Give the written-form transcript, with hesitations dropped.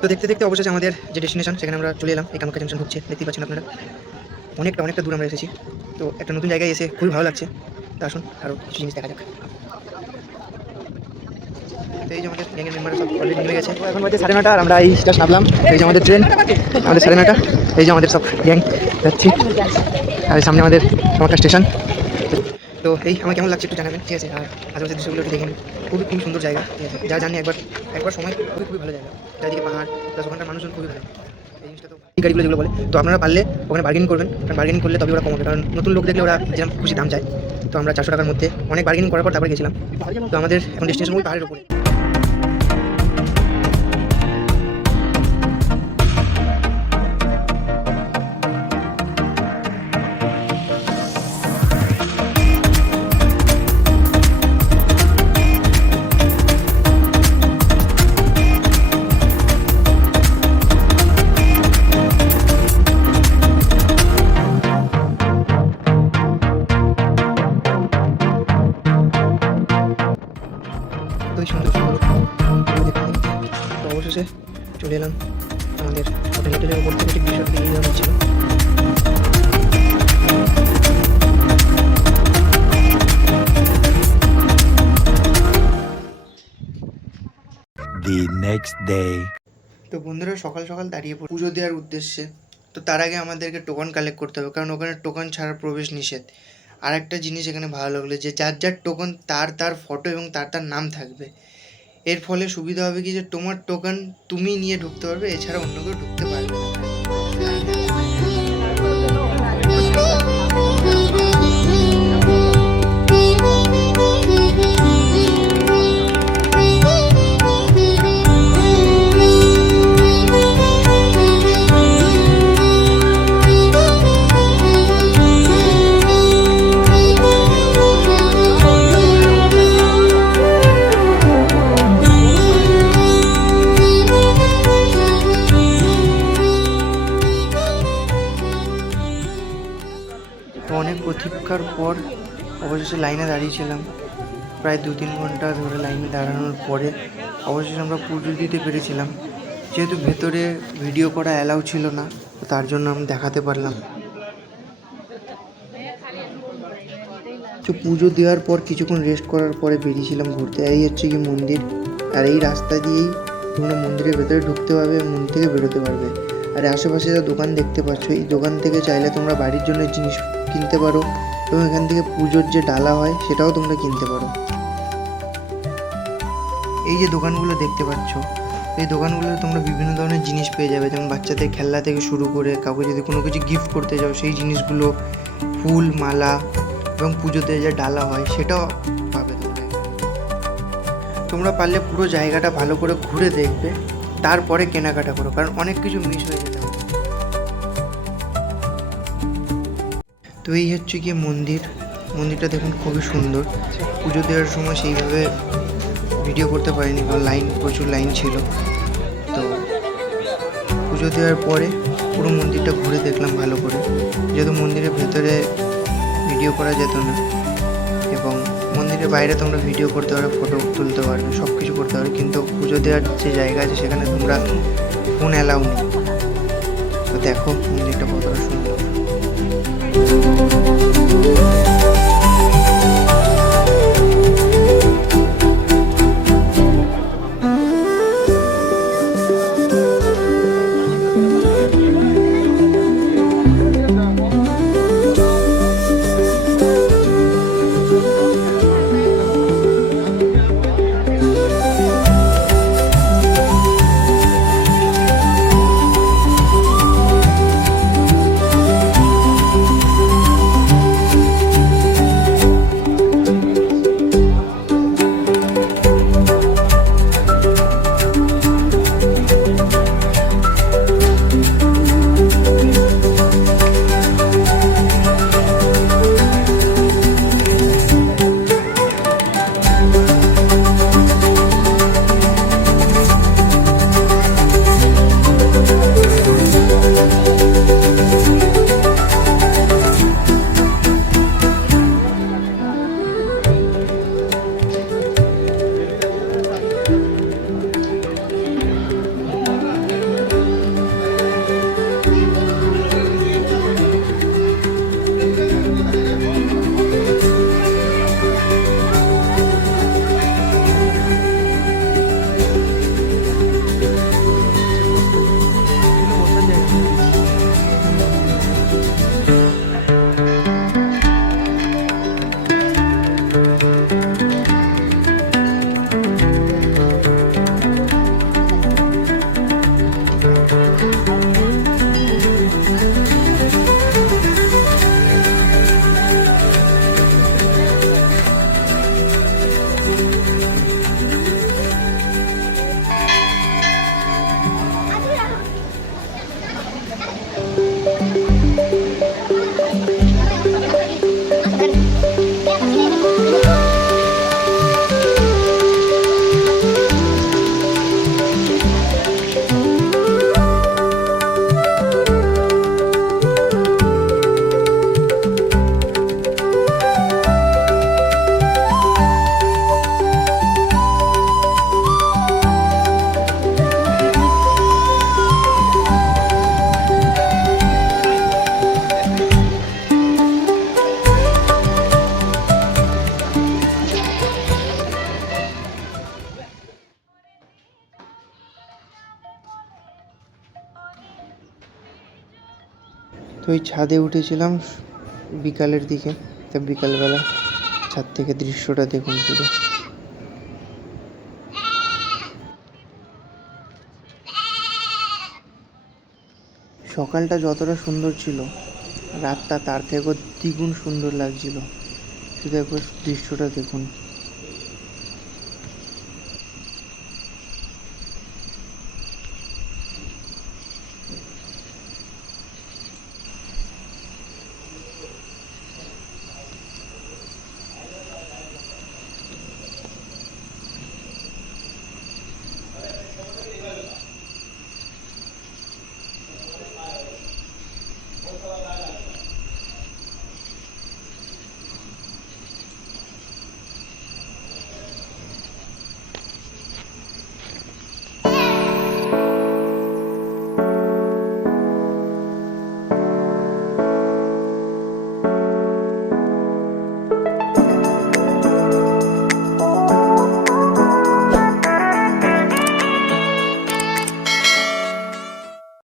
তো দেখতে দেখতে অবশেষে আমাদের যে ডেস্টিনেশন সেখানে আমরা চলে এলাম। এই কামাখ্যা জাংশন ঢুকছে, দেখতেই পাচ্ছেন আপনারা। অনেকটা দূর আমরা এসেছি। তো একটা নতুন জায়গায় এসে খুবই ভালো লাগছে। তো আসুন আরও কিছু জিনিস দেখা যাক। তো এই যে আমাদের গ্যাংয়ের মেম্বাররা সব অলরেডি নেমে গেছে। এখন বাজে 9:30 আর আমরা এই জাস্ট নামলাম। এই যে আমাদের ট্রেন, আমাদের 9:30। এই যে আমাদের সব গ্যাং যাচ্ছি, আর সামনে আমাদের কামাখ্যা স্টেশন। তো এই আমার কেমন লাগছে একটু জানাবেন, ঠিক আছে? আর আশেপাশের দৃশ্যগুলো একটু দেখেন, খুবই সুন্দর জায়গা, ঠিক আছে? যা জানি একবার সময় খুবই ভালো জায়গা। চারিদিকে পাহাড়, প্লাস ওখানকার মানুষজন খুবই ভালো। এই জিনিসটা তো এই গাড়িগুলো যেগুলো বলে, তো আপনারা পারলে ওখানে বার্গেনিং করবেন, কারণ বার্গেনিং করলে তবে ওরা কমাবে, কারণ নতুন লোক দেখলে ওরা যেরকম খুশি দাম চায়। তো আমরা 400 টাকার মধ্যে অনেক বার্গেনিং করার পর তারপরে গেছিলাম। তো আমাদের এখন ডেস্টিনেশন ওই পাহাড়ের উপরে। তো সুন্দর তো অবশেষে চলে এলাম আমাদের হোটেলের উপর থেকে। ঠিক দৃশ্যটা দেখে যাওয়া হচ্ছিল। The next day. তো বন্ধুরা সকাল সকাল দাঁড়িয়ে পুজো দেওয়ার উদ্দেশ্যে। তো তার আগে আমাদেরকে টোকন কালেক্ট করতে হবে, কারণ ওখানে টোকন ছাড়া প্রবেশ নিষেধ। আর একটা জিনিস এখানে ভালো লাগলো যে যার টোকন তার ফটো এবং তার নাম থাকবে। এর ফলে সুবিধা হবে কি, যে তোমার টোকন তুমি নিয়ে ঢুকতে পারবে, এছাড়া অন্য কেউ ঢুকতে পারবে না। অনেক প্রতীক্ষার পর অবশেষে লাইনে দাঁড়িয়েছিলাম। প্রায় 2-3 ঘন্টা ধরে লাইনে দাঁড়ানোর পরে অবশেষে আমরা পুজো দিতে পেরেছিলাম। যেহেতু ভেতরে ভিডিও করা অ্যালাউ ছিল না, তো তার জন্য আমি দেখাতে পারলাম। তো পুজো দেওয়ার পর কিছুক্ষণ রেস্ট করার পরে বেরিয়েছিলাম ঘুরতে। এই হচ্ছে কি মন্দির, আর এই রাস্তা দিয়েই তোমরা মন্দিরের ভেতরে ঢুকতে পারবে, মন্দির থেকে বেরোতে পারবে। আর আশেপাশে যা দোকান দেখতে পাচ্ছ, এই দোকান থেকে চাইলে তোমরা বাড়ির জন্য জিনিস কিনতে পারো, এবং এখান থেকে পুজোর যে ডালা হয় সেটাও তোমরা কিনতে পারো। এই যে দোকানগুলো দেখতে পাচ্ছ, এই দোকানগুলোতে তোমরা বিভিন্ন ধরনের জিনিস পেয়ে যাবে, যেমন বাচ্চাদের খেলনা থেকে শুরু করে কাউকে যদি কোনো কিছু গিফট করতে যাও সেই জিনিসগুলো, ফুল মালা এবং পুজোতে যে ডালা হয় সেটাও পাবে তোমরা। তোমরা পারলে পুরো জায়গাটা ভালো করে ঘুরে দেখবে, তারপরে কেনাকাটা করো, কারণ অনেক কিছু মিস হয়ে যেতে পারে। তো এই হচ্ছে গিয়ে মন্দিরটা দেখুন খুবই সুন্দর। পুজো দেওয়ার সময় সেইভাবে ভিডিও করতে পারিনি, কারণ প্রচুর লাইন ছিল। তো পুজো দেওয়ার পরে পুরো মন্দিরটা ঘুরে দেখলাম ভালো করে, যেহেতু মন্দিরের ভেতরে ভিডিও করা যেত না, এবং মন্দিরের বাইরে তোমরা ভিডিও করতে পারো, ফটো তুলতে পারবে, সব কিছু করতে পারবে, কিন্তু পুজো দেওয়ার যে জায়গা আছে সেখানে তোমরা ফোন অ্যালাউ নেই। তো দেখো মন্দিরটা কতটা সুন্দর। ওই ছাদে উঠেছিলাম বিকালের দিকে, তা বিকালবেলা ছাদ থেকে দৃশ্যটা দেখুন শুধু। সকালটা যতটা সুন্দর ছিল, রাতটা তার থেকেও দ্বিগুণ সুন্দর লাগছিল। শুধু একবার দৃশ্যটা দেখুন।